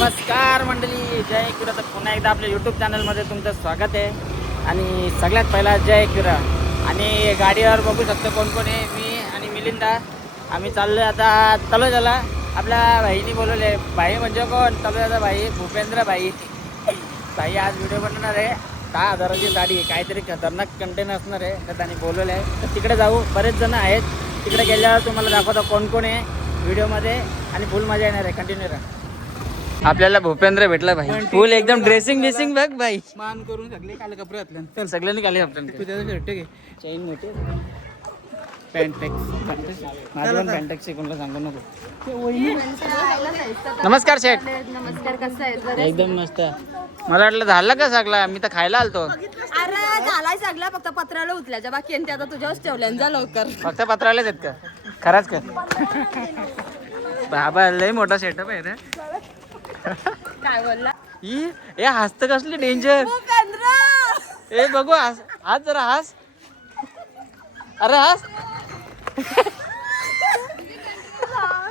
नमस्कार मंडळी, जय किरा. तर पुन्हा एकदा आपल्या यूट्यूब चॅनलमध्ये तुमचं स्वागत आहे. आणि सगळ्यात पहिला जय किरा. आणि गाडीवर बघू शकतो कोण कोण आहे. मी आणि मिलिंदा आम्ही चाललो आता तलोजाला. आपल्या भाईनी बोलवले. भाई म्हणजे कोण? तलोजाचा भाई भूपेंद्र भाई. भाई आज व्हिडिओ बनवणार आहे. 10,000ची साडी आहे, काहीतरी खतरनाक कंटेन असणार आहे. तर त्यांनी बोलवलं आहे. तर तिकडे जाऊ. बरेच जण आहेत. तिकडे गेल्यावर तुम्हाला दाखवतो कोण कोण आहे व्हिडिओमध्ये. आणि फुल मजा येणार आहे. कंटिन्यू राहा. आपल्याला भूपेंद्र भेटला भाई. फुल एकदम ड्रेसिंग बेसिंग बघ भाई. मान करून सगळे काल कपडे घातले. चल सगळ्यांनी काले आपल्याला तुझ्या शर्ट घे. चेन मोठी पॅन्टेक्स माझी पण पॅन्टेक्स कोणाला सांगू नको. नमस्कार शेठ. नमस्कार. कसं आहे? एकदम मस्त. मला वाटलं झालं का सगळं? मी तर खायला आलतो. अरे झालाय सगळं, फक्त पत्राला उचल्याच्या बाकी आणि ते आता तुझ्यावर ठेवल्यान जा लवकर. फक्त पत्रालेच आहेत का? खराच का? बाबा लय मोठा सेटअप आहे रे. काय बोलला? हे हसत कसली डेंजर. ए बघू हस. हास जरा हास. अरे हास.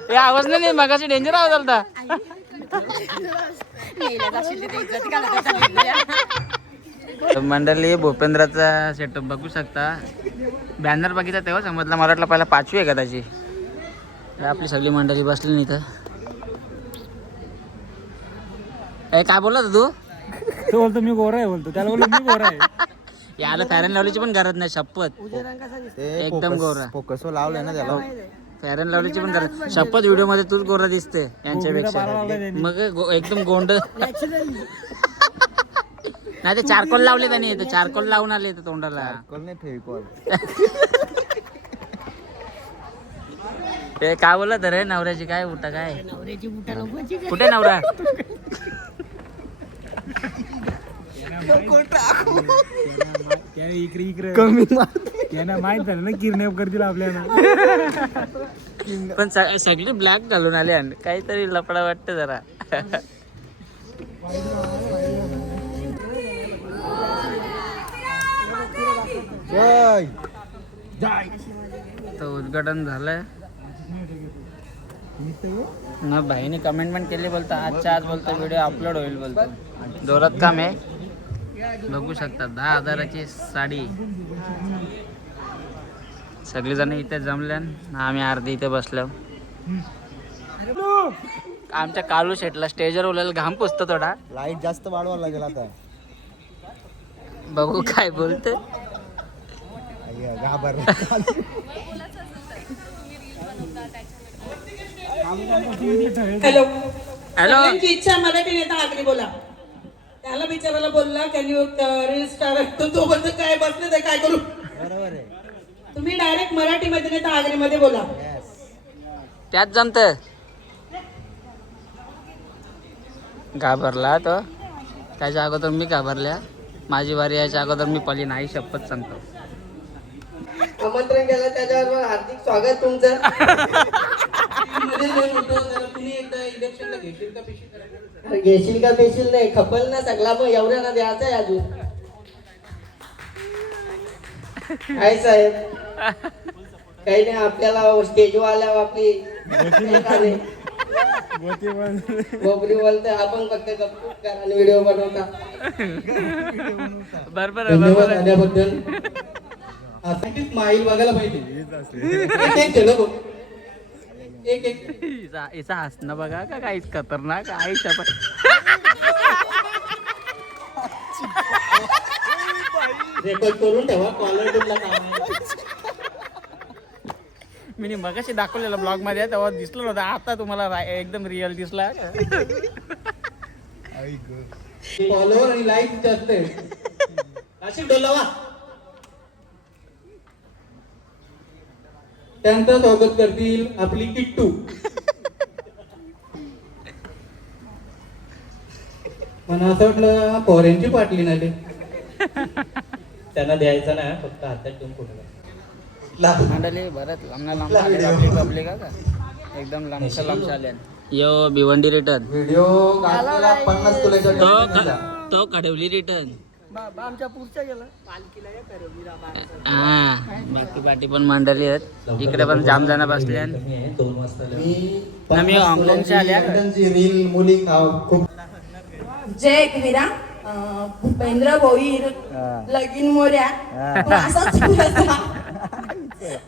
हे आवाज नाही. मगाशी डेंजर आवाज आलता. मंडळी भूपेंद्राचा सेटअप बघू शकता. बॅनर बघितला तेव्हा समजला. मला वाटलं पहिला 5वी आहे का त्याची. आपली सगळी मंडळी बसली नाही तर. काय बोलला तू? तो बोलतो मी गोरा आहे, बोलतो त्याला बोलतो मी गोरा आहे. याला फॅर अँड लवलीची पण गरज नाही. शपथ एकदम गोरा. फोकस लावलंय ना त्याला. फॅर अँड लवलीची पण गरज. शपथ व्हिडिओ मध्ये तूच गोरा दिसते यांच्यापेक्षा. मग एकदम गोंड. नाही ते चारकोल लावले त्यांनी. ते चारकोल लावून आले तोंडाला. ते काय बोलत रे नवऱ्याची काय उठा काय? कुठे नवरा? कमी त्यांना माहित झालं ना किडनॅप करतील आपल्याला. पण सगळे ब्लॅक घालून आले. आणि काहीतरी लफडा वाटतं जरा. तो उद्घाटन झालंय ना. भाईने कमेंट पण केली. बोलतो आजच्या आज बोलतो व्हिडिओ अपलोड होईल बोलतो. जोरात काम आहे. बघू शकता 10,000ची साडी. सगळेजण इथे जमल्यान. आम्ही अर्धे इथे बसलो. आमच्या कालू शेटला स्टेजवर बोलायला घाम पुसतो थोडा. लाईट जास्त वाढवायला लागेल आता. बघू काय बोलते. घाबर. Hello hello. सगळ्यांची इच्छा मराठी नेता आगरी बोला. त्याला बिचारायला बोलला त्यांनी रील स्टार तो बद्दल काय बसले ते काय करू. बरोबर आहे. तुम्ही डायरेक्ट मराठीमध्ये नेता आगरीमध्ये बोला. त्यात जमत. घाबरला तो. त्याच्या अगोदर मी घाबरल्या. माझी वारी यायच्या अगोदर मी पली नाही. शपथ सांगतो. आमंत्रण केलं त्याच्यावर हार्दिक स्वागत तुमचं. तुम्ही एकदा इलेक्शनला घेशील का पेशील नाही खपल ना सगळा. मग एवढ्या ना द्यायचा आहे अजून. काय साहेब काही नाही. आपल्याला स्टेजवर आल्यावर आपली बोबरी बोलते. आपण फक्त गप्पूट करा आणि व्हिडिओ बनवता. बरोबर धन्यवाद आल्याबद्दल. माईल बघायला पाहिजे. इसा हसणं बघा का काहीच खतरनाक आहे. शपथ रेकॉर्ड करून ठेवा. कॉलर ट्यूनला काम आहे. मी मगाशी दाखवलेला ब्लॉग मध्ये तेव्हा दिसलं नव्हतं. आता तुम्हाला एकदम रिअल दिसला. फॉलोवर आणि लाईक जास्त आहे. नाशिक डोलावा. त्यांचं स्वागत करतील आपली किट्टू. पण असं वाटलं फॉरेनची पाटली नाही. त्यांना द्यायचं नाही फक्त हातात ठेवून कुठे मंडळी बरंच लांब पब्लिक का एकदम लांबच्या लांब आले. यो भिवंडी रिटर्न. व्हिडिओ काढलेला 50 तुल्याच्या तो खडवली रिटर्न. हा बाकी पाठी पण मंडळी आहेत इकडे पण जाम जण बसले 2 वाजता मी हाँगकाँगचे आल्या रील मुली खूप जय एकविरा भूपेंद्र भोईर लगीन मोऱ्या असाच तुला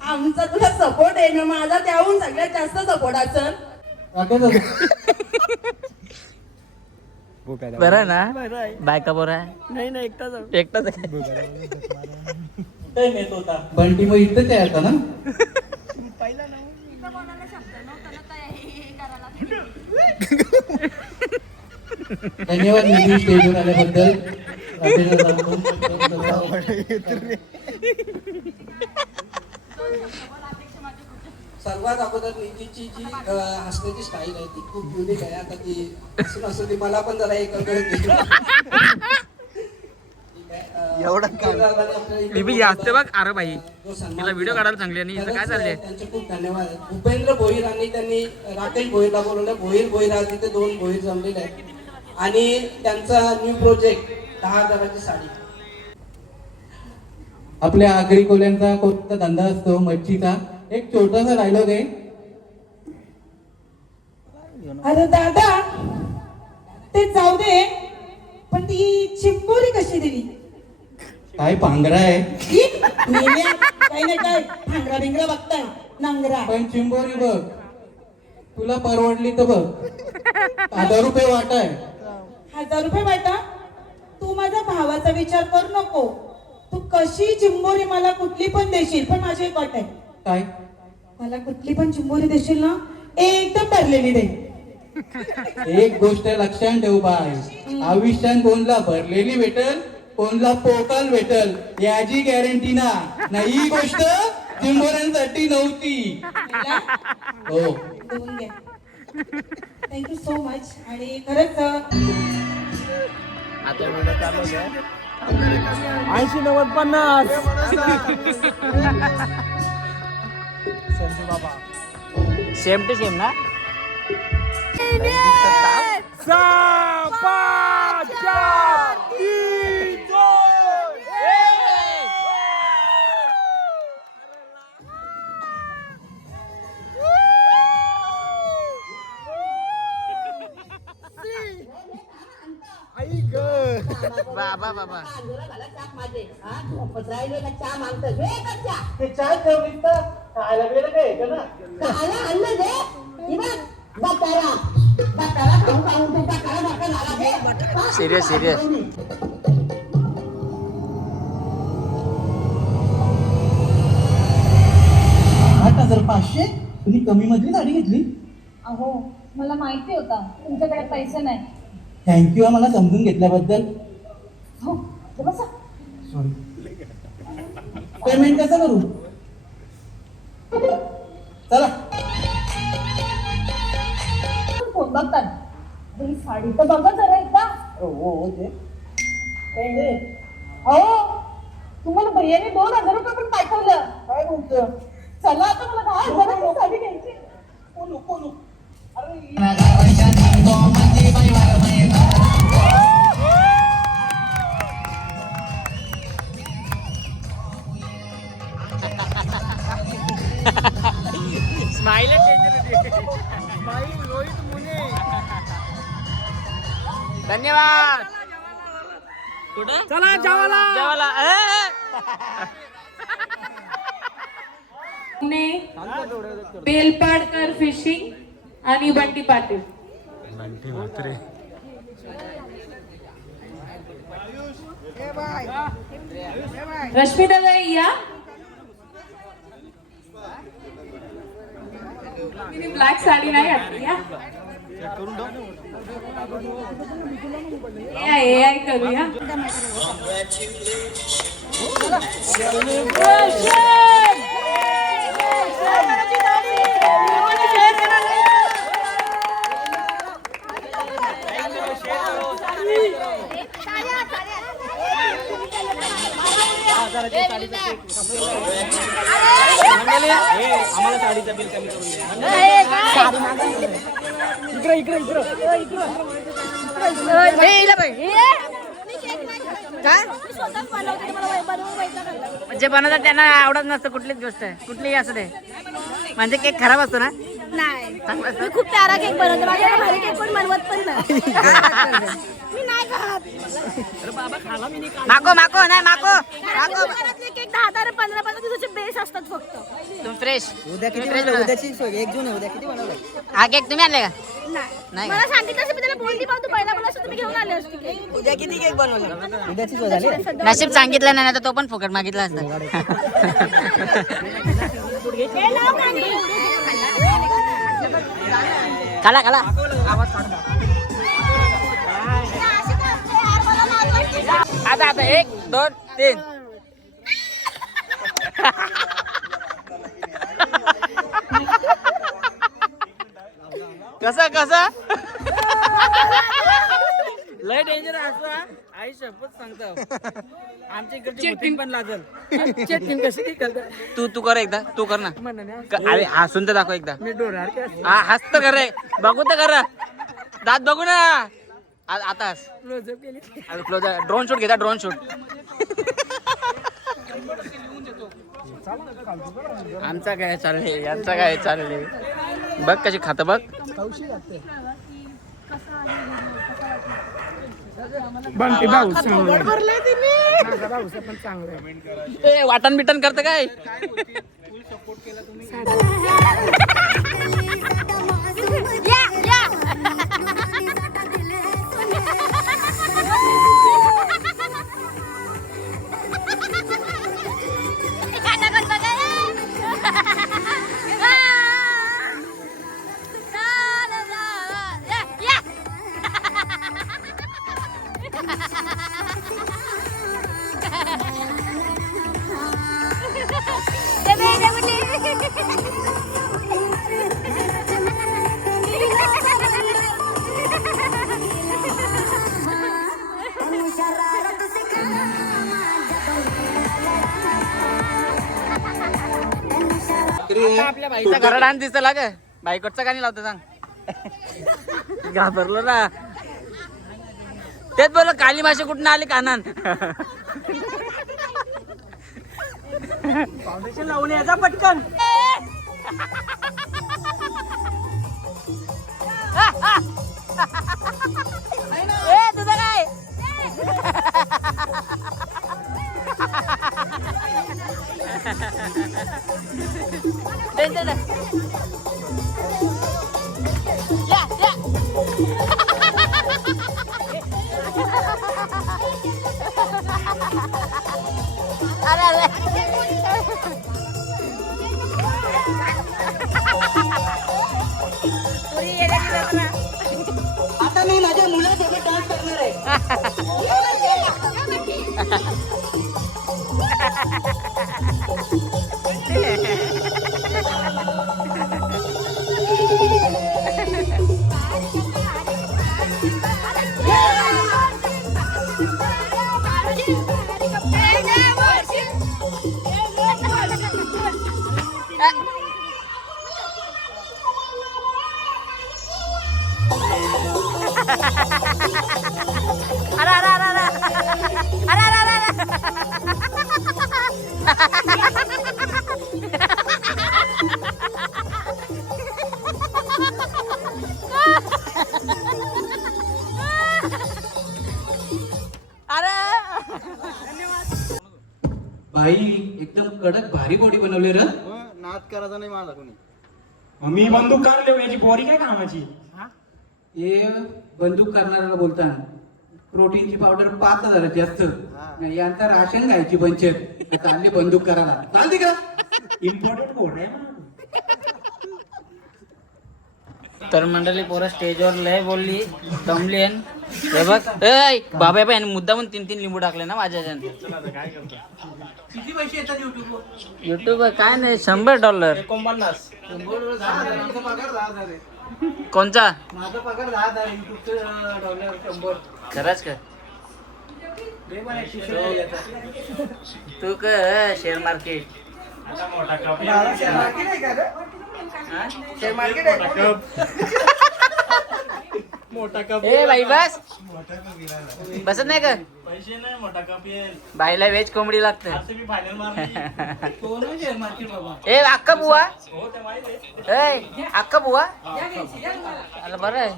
आमचा तुला सपोर्ट आहे ना माझा त्याहून सगळ्यात जास्त सपोर्ट असेल बरं ना बायका बरं आहे नाही एकटाच नेत होता बंटी मग इथंच आहे आता ना धन्यवाद निधी स्टेजवर आल्याबद्दल सर्वात अगोदर निधीची जी हसण्याची स्टाईल आहे ती खूप युनिक आहे. आता ती हसून हसून ती मला पण जरा एक असते बघ अरे भाई तिला व्हिडिओ काढायला चांगली आणि इथं काय चाललंय त्यांचे खूप धन्यवाद आहेत. भूपेंद्र भोईर आणि त्यांनी राकेश भोईरला बोलवलं. भोईर आज तिथे 2 भोईर जमलेले आहेत आणि त्यांचा न्यू प्रोजेक्ट 10,000ची साडी. आपल्या आगरी कोल्यांचा कोणता धंदा असतो मच्छीचा एक छोटासा डायलॉग आहे. अरे दादा ते जाऊ दे पण ती चिंबोरी कशी दिली काय पांघरा आहे काही नाही काय भांगरा भिंगरा बघताय नांगरा पण चिंबोरी बघ तुला परवडली तर बघ 1000 रुपये वाटाय 1000 रुपये वाटा तू माझ्या भावाचा विचार करू नको तू कशी चिंबोरी मला कुठली पण देशील पण माझी एक अट आहे काय मला कुठली पण चिंबोरी देशील ना एकदम भरलेली दे एक गोष्ट लक्षात ठेव बाय आयुष्यात कोणला भरलेली भेटल कोणला पोकल भेटल याची गॅरंटी ना नाही ही गोष्ट चिंबोऱ्यांसाठी नव्हती हो देऊन घ्या थँक्यू सो मच आणि खरंच आता व्हिडिओ चालू आहे 80 90 50 संजू बाबा सेम टू सेम ना 6 5 4 3 2 बाबा बाबा सिरियस सिरियस 8,500 तुम्ही कमी मध्ये साडी घेतली अहो मला माहिती होता तुमच्याकडे पैसे नाही. थँक्यू मला समजून घेतल्याबद्दल. हो बसा. सॉरी पेमेंट कसं करू चला फोन बघतात ही साडी तर बघा जरा एकदा. हो ते अहो तुम्हाला भैयाने 2,000 रुपये पण पाठवलं. काय बोलतो चला आता मला 10,000 साडी घ्यायची. स्माइल रोहित मुने धन्यवाद कुठे चला जेवायला जेवायला बेलपाडकर फिशिंग आणि बंटी पाटील. रश्मी दादा या ब्लॅक साडी नाही घातली या AI करूया. आम्हाला साडीचं बिल कमी करून द्या. इकडे काय मी स्वतःच बनवते मला बनवून वैताग आला. जे बनवतात त्यांना आवडत नसतं कुठलीच गोष्ट कुठलीही असू दे म्हणजे केक खराब असतो ना नाही चांगला असतो? मी खूप प्यारा केक बनवते माझ्या भारी केक पण बनवत पण नाही मी नाही खात माको माको नाही माको माको दुकानातले केक 10 ते 15 दिवसाचे बेस असतात फक्त. तुम्ही फ्रेश उद्या किती बनवलं? उद्याची 1 जून आहे, उद्या किती बनवलं? हा केक तुम्ही आणले का नाही नाही मला सांगितलं असं मी त्याला बोलली पण तू पहिला मला असं तुम्ही घेऊन आले असते cake. उद्या किती केक बनवलं? उद्याची सोय झाली. नशीब सांगितलं नाही तर तो पण फुकट मागितला असता हे लाव गाणी. खाला खाला आता आता 1 2 3 कसा कसा लय डेंजर असतो आई शपथ सांगतो आमच्या इकडची चेटिंग पण लागल चेटिंग कशी काय करतात तू कर एकदा तू कर ना अरे हसून तर दाखव एकदा मी डोळ्यावर हा हस तर कर रे बघू तर कर दात बघू ना आता हस क्लोजअप ड्रोन शूट घेता ड्रोन शूट आमचा काय चाललंय यांचा काय चाललंय बघ कशी खातं बघ बंटी भाऊ चांगला माझा भाऊ पण चांगला आहे. ए वाटण बिटन करतं काय आपल्या बाईचा घरा डान्स दिसतं लाग बाईकडचं गाणी लावतं सांग घाबरलो ना तेच बोल काली माशी कुठून आली कानान फाउंडेशन लावून याचा पटकन ए तुझं काय या या अरे अरे आता मी माझ्या मुलासोबत डान्स करणार आहे. अरे अरे अरे अरे अरे अरे भाई एकदम कडक भारी बॉडी बनवली र नाद करायचा नाही मला कोणी. मी बंदूक काढले याची बोरी काय कामाची हे बंदूक करणाऱ्याला बोलता प्रोटीनची पावडर 5,000 जास्त नाही यांचा राशन घ्यायची बंचत चालले बंदूक करायला चालते का इम्पॉर्टंट कोड आहे ना. तर मंडळी पोरं स्टेजवर लय बोलली दमली हे बघ ए बाबा बाई मुद्दा म्हणून 3-3 लिंबू टाकले ना माझ्या किती पैसे येतात युट्यूबवर युट्यूब काय नाही $100 49 माझा पगार 10,000 आहे. कोणचा माझा पगार 10,000 युट्यूबचं डॉलर 100 खरंच का तू का शेअर मार्केट शेअर मार्केट आहे ए बाई बस बसत नाही का पैसे नाही मोठा कप येईल बाईला वेज कोंबडी लागते मी फायनल मारली कोण आहे मार्केट बाबा ए अक्का बुवा हो ते माहिती आहे ए अक्का बुवा अरे बरं आहे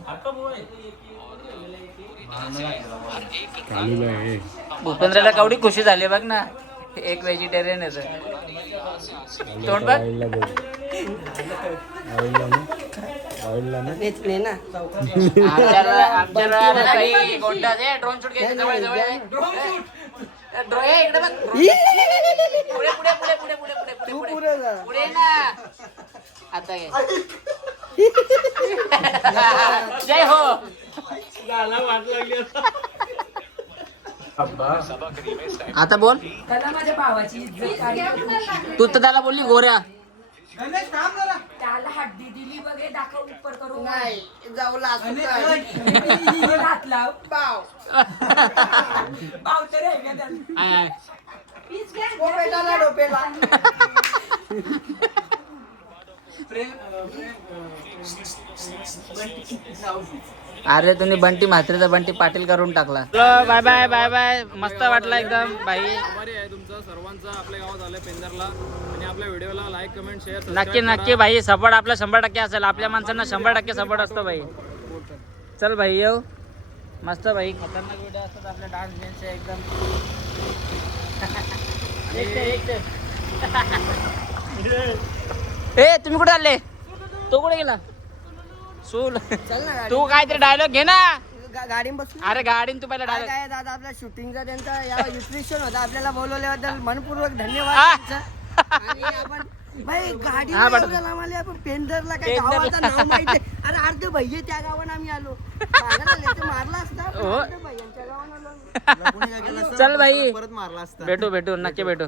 भूपेंद्रला केवढी खुशी झाली बघ ना एक व्हेजिटेरियन आहे तोंड बघ वेचले ना आमच्या गोंडा ड्रोन शूट घ्यायचं जवळ जवळ इकडे बघ पुढे पुढे पुढे पुढे पुढे पुढे पुढे पुढे ना आता घे जय हो आता बोल त्याला माझ्या भावाची इज्जत काढली. तू तर त्याला बोलली गोऱ्या त्याला हड्डी दिली बघे दाखव उपर करून नाही जाऊ हात लाव पाव पाव तर आहे का त्याला? I, I. डोपेला डोपेला अरे तुम्ही बंटी म्हात्रेचा बंटी पाटील करून टाकला बाय बाय बाय बाय मस्त वाटलं एकदम बाई आभारी आहे तुमचा सर्वांचा आपल्या गावात आलं पेंदरला आणि आपल्या व्हिडिओला लाईक कमेंट शेअर नक्की नक्की भाई सपोर्ट आपला 100% असेल आपल्या माणसांना 100% सपोर्ट असतो भाई चल भाई येऊ मस्त भाई खतरनाक व्हिडिओ असतात आपल्या डान्स बिन्सचे एकदम ए तुम्ही कुठे आले तो कुठे गेला सूल तू काहीतरी डायलॉग घे ना गाडी बसली अरे गाडीन तू पहिला डायलॉग काय दादा आपल्या शूटिंगचा त्यांचा या युट्रिशन होता आपल्याला बोलवल्याबद्दल मनपूर्वक धन्यवाद आ. त्यांचं. आणि आपण भाई गाडी हा, बट- आम्हाला आपण पेंढरला काय पेंढरला. गावाचं नाव माहिती अरे अर्धे भैये त्या गावानं आम्ही आलो मारला असता पण हो. अर्धे भैयांच्या गावानं आलो. कोणी काय केलं असतं? चल भाई परत मारला असता भेटू भेटू नक्की भेटू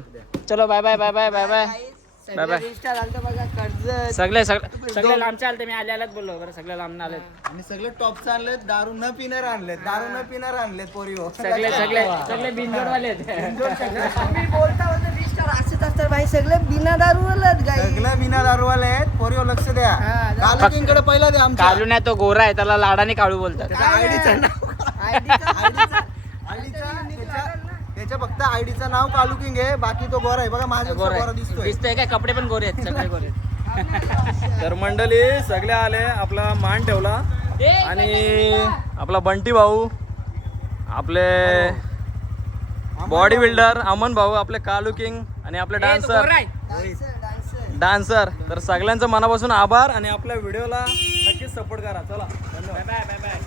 चलो bye bye bye bye bye bye सगळे बाय. रिस्टा झालं बघा कर्ज सगळे सगळे लांबचे आलते मी आल्यालाच बोललो बरं सगळे लांब आलेत आणि सगळे टॉपचं आणलेत दारू न पिणार आणलेत दारू न पिणार आणलेत पोरी हो सगळे बिनजोडवाले तुम्ही बोलता बोलता रिस्टा असेच असतात भाई सगळे बिना दारूवालाच गाई सगळे बिना दारूवाले आहेत पोरी लक्ष द्या कालकिंकडे पहिला द्या आमच्या कालू नाही तो गोरा आहे त्याला लाडाने काळू बोलतात त्याच्या आयडीचं नाव त्याच्या फक्त आयडीचं नाव कालुकिंग आहे बाकी तो गोरा आहे बघा माझ्या गोरा दिसतोय दिसतंय काय कपडे पण गोरे आहेत सगळे गोरे आहेत. तर मंडळी सगळे आले आपला मान ठेवला आणि आपला बंटी भाऊ आपले बॉडी बिल्डर अमन भाऊ आपले कालू किंग आणि आपले डान्सर तर सगळ्यांचं मनापासून आभार आणि आपल्या व्हिडिओला नक्कीच सपोर्ट करा चला धन्यवाद.